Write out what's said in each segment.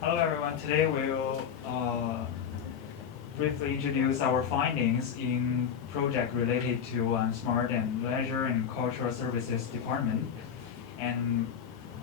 Hello everyone, today we'll briefly introduce our findings in project related to Smart and Leisure and Cultural Services Department. And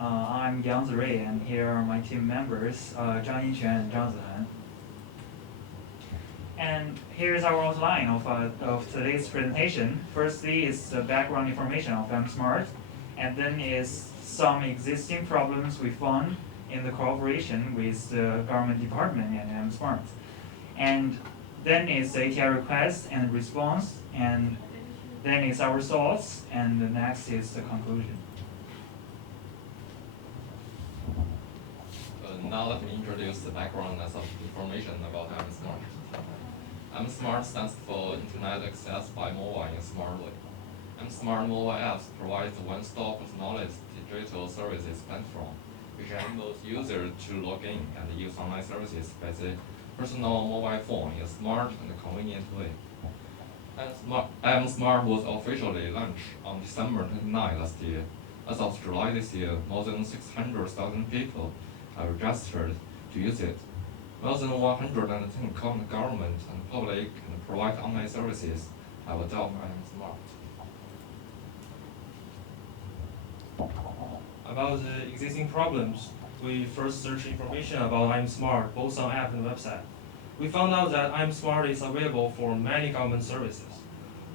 I'm Yang Zirui, and here are my team members, Zhang Yinquan and Zhang Zihan. And here's our outline of today's presentation. Firstly is the background information of iAMSmart, and then is some existing problems we found in the cooperation with the government department and iAMSmart. And then is the ATI request and response, and then is our results, and the next is the conclusion. Now let me introduce the background and some information about iAMSmart. iAMSmart stands for Internet Access by Mobile in Smart Way. iAMSmart mobile apps provides a one-stop knowledge digital services platform, which enables users to log in and use online services by the personal mobile phone in a smart and convenient way. iAMSmart was officially launched on December 29 last year. As of July this year, more than 600,000 people have registered to use it. More than 110 government and public and private online services have adopted iAMSmart. About the existing problems, we first searched information about iAMSmart both on app and website. We found out that iAMSmart is available for many government services.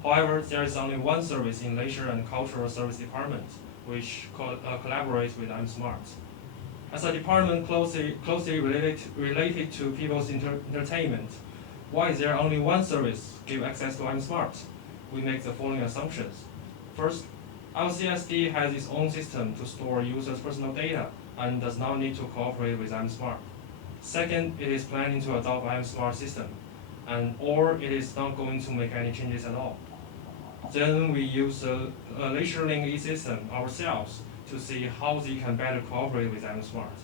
However, there is only one service in Leisure and Cultural Service Department, which collaborates with iAMSmart. As a department closely related to people's entertainment, why is there only one service give access to iAMSmart? We make the following assumptions. First, LCSD has its own system to store users' personal data and does not need to cooperate with iAMSmart. Second, it is planning to adopt iAMSmart system, or it is not going to make any changes at all. Then we use the LeisureLink e-system ourselves to see how they can better cooperate with iAMSmart.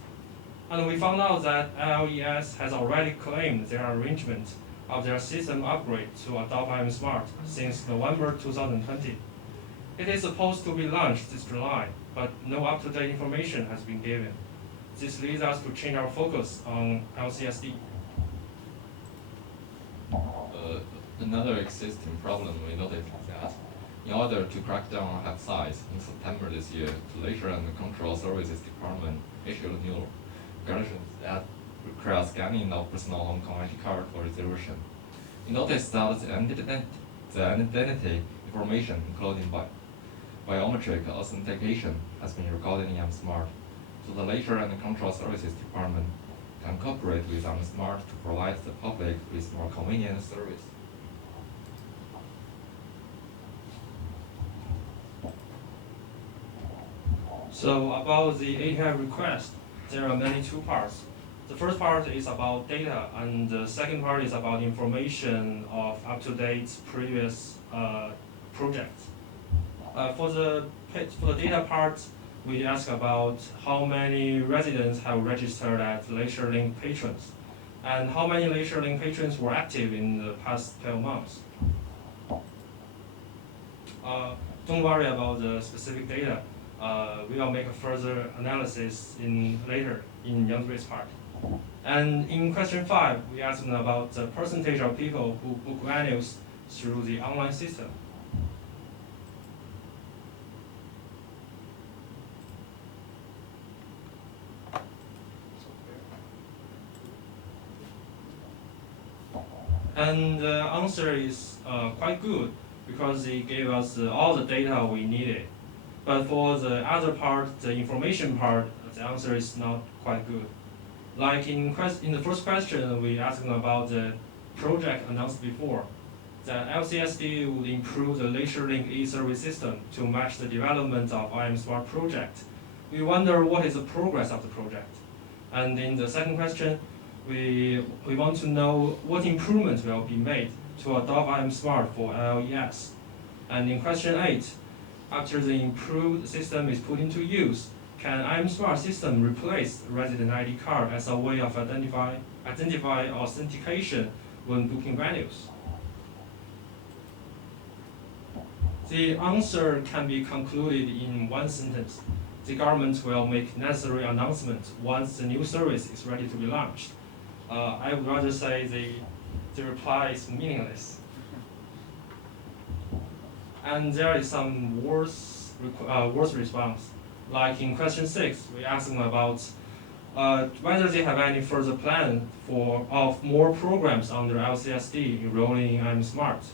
And we found out that LES has already claimed their arrangement of their system upgrade to adopt iAMSmart since November 2020. It is supposed to be launched this July, but no up-to-date information has been given. This leads us to change our focus on LCSD. Another existing problem we noticed is that in order to crack down on hack sites, in September this year, the Leisure and Control Services Department issued new regulations that require scanning of personal home ID card for reservation. We noticed that the identity information, including biometric authentication, has been recorded in iAMSmart, so the Leisure and Control Services Department can cooperate with iAMSmart to provide the public with more convenient service. So about the API request, there are mainly two parts. The first part is about data, and the second part is about information of up-to-date previous projects. For the data part, we ask about how many residents have registered as LeisureLink patrons, and how many LeisureLink patrons were active in the past 12 months. Don't worry about the specific data. We will make a further analysis later in Yang Zirui's part. And in question 5, we ask them about the percentage of people who book venues through the online system. And the answer is quite good because they gave us all the data we needed. But for the other part, the information part, the answer is not quite good. Like in the first question, we asked them about the project announced before, that LCSD would improve the LeisureLink e-service system to match the development of iAMSmart project. We wonder what is the progress of the project. And in the second question, we want to know what improvements will be made to adopt iAMSmart for LES. And in question 8, after the improved system is put into use, can iAMSmart system replace resident ID card as a way of identify authentication when booking venues? The answer can be concluded in one sentence. the government will make necessary announcements once the new service is ready to be launched. I would rather say the reply is meaningless. And there is some worse response. Like in question 6, we asked them about whether they have any further plan of more programs under LCSD enrolling in iAMSmart.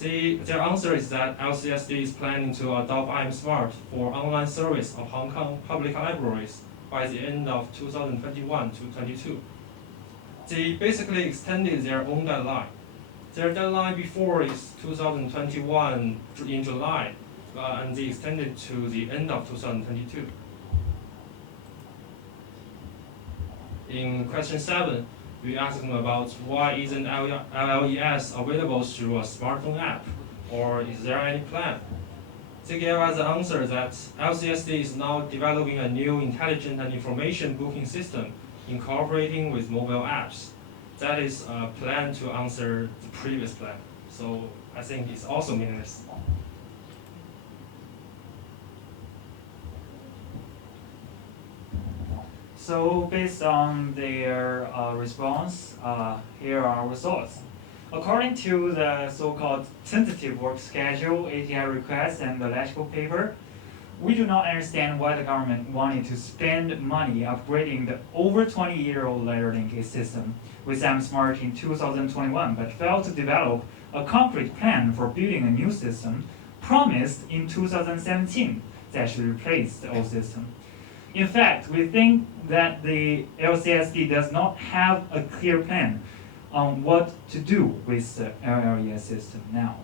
Their answer is that LCSD is planning to adopt iAMSmart for online service of Hong Kong public libraries by the end of 2021 to 22. They basically extended their own deadline. Their deadline before is 2021 in July, and they extended to the end of 2022. In question 7, we asked them about why isn't LLES available through a smartphone app, or is there any plan? They gave us the answer that LCSD is now developing a new intelligent and information booking system in cooperating with mobile apps. That is a plan to answer the previous plan. So I think it's also meaningless. So based on their response, here are our results. According to the so-called tentative work schedule, ATI request, and the legible paper, we do not understand why the government wanted to spend money upgrading the over 20-year-old letter linkage system with iAMSmart in 2021, but failed to develop a concrete plan for building a new system promised in 2017 that should replace the old system. In fact, we think that the LCSD does not have a clear plan on what to do with the LLES system now.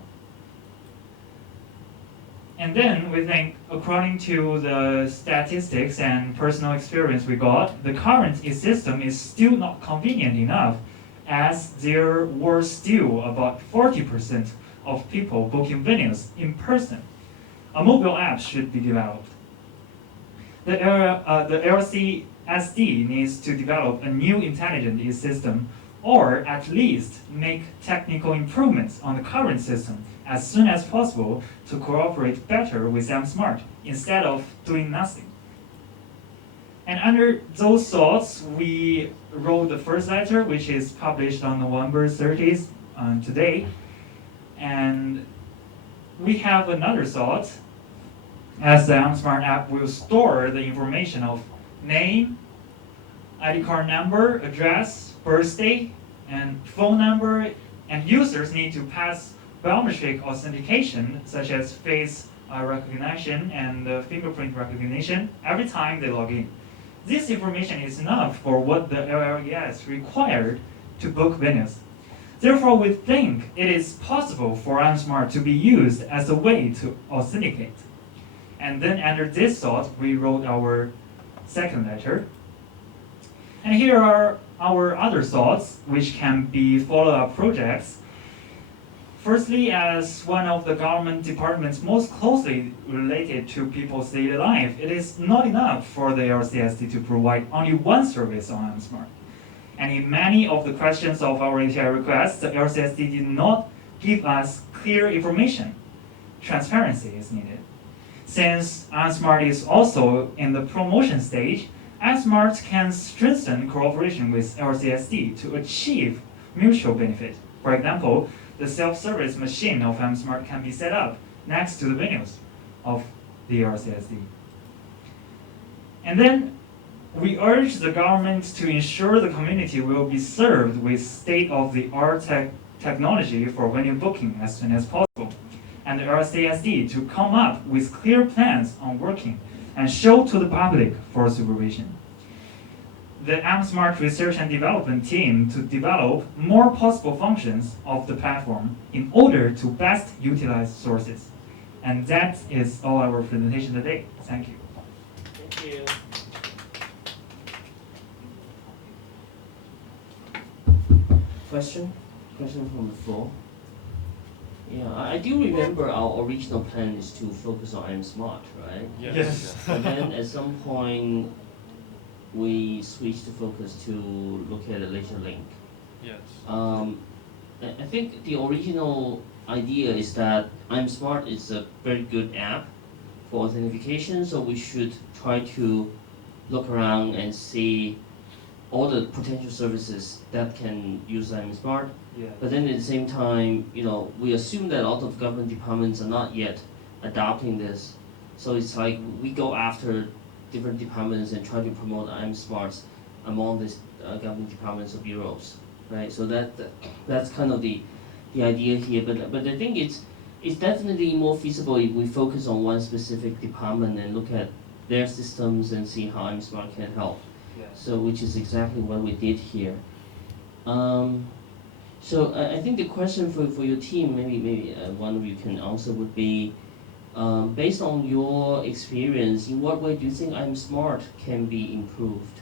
And then we think, according to the statistics and personal experience we got, the current system is still not convenient enough, as there were still about 40% of people booking venues in person. A mobile app should be developed. The LCSD needs to develop a new intelligent system, or at least make technical improvements on the current system as soon as possible to cooperate better with iAMSmart instead of doing nothing. And under those thoughts, we wrote the first letter, which is published on November 30th today. And we have another thought, as the iAMSmart app will store the information of name, ID card number, address, birthday, and phone number, and users need to pass biometric authentication, such as face recognition and fingerprint recognition, every time they log in. This information is enough for what the LLES required to book venues. Therefore, we think it is possible for iAMSmart to be used as a way to authenticate. And then under this thought, we wrote our second letter. And here are our other thoughts, which can be follow-up projects. Firstly, as one of the government departments most closely related to people's daily life, it is not enough for the LCSD to provide only one service on iAMSmart. And in many of the questions of our ATI requests, the LCSD did not give us clear information. Transparency is needed. Since iAMSmart is also in the promotion stage, iAMSmart can strengthen cooperation with LCSD to achieve mutual benefit. For example, the self-service machine of iAMSmart can be set up next to the venues of the LCSD. And then we urge the government to ensure the community will be served with state-of-the-art technology for venue booking as soon as possible, and the LCSD to come up with clear plans on working and show to the public for supervision. The iAMSmart research and development team to develop more possible functions of the platform in order to best utilize sources. And that is all our presentation today. Thank you. Thank you. Question from the floor. Yeah, I do remember our original plan is to focus on iAMSmart, right? Yes. And then at some point, we switched to focus to look at a later link. Yes. I think the original idea is that iAMSmart is a very good app for authentication, so we should try to look around and see all the potential services that can use iAMSmart. Yeah. But then at the same time, we assume that a lot of government departments are not yet adopting this. So it's like we go after different departments and try to promote iAMSmarts among these government departments or bureaus, right? So that's kind of the idea here. But I think it's definitely more feasible if we focus on one specific department and look at their systems and see how iAMSmart can help. Yeah. So which is exactly what we did here. So I think the question for your team, maybe one of you can answer, would be, based on your experience, in what way do you think iAMSmart can be improved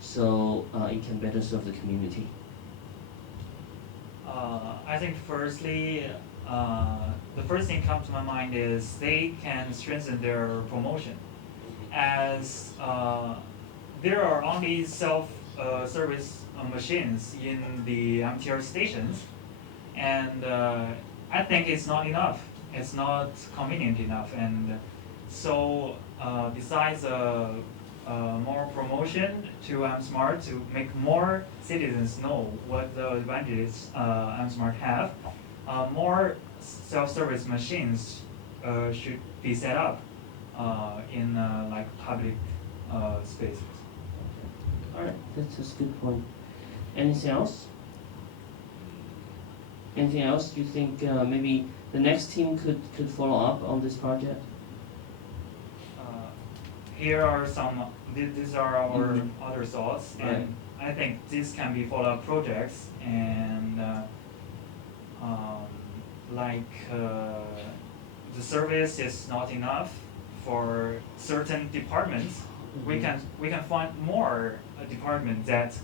so it can better serve the community? I think firstly, the first thing comes to my mind is they can strengthen their promotion, as there are only self-service machines in the MTR stations, and I think it's not enough. It's not convenient enough, and so besides more promotion to iAMSmart to make more citizens know what the advantages iAMSmart have, more self-service machines should be set up in like public spaces. All right, that's a good point. Anything else? Anything else you think maybe the next team could follow up on this project? Here are some. These are our Mhm. other thoughts, Right. and I think these can be follow-up projects, and the service is not enough for certain departments. We can find more departments that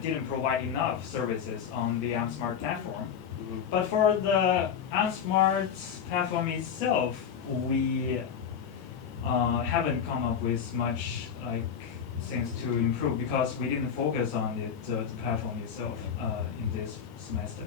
didn't provide enough services on the iAMSmart platform. Mhm. But for the iAMSmart platform itself, we haven't come up with much things to improve because we didn't focus on it, the platform itself, in this semester.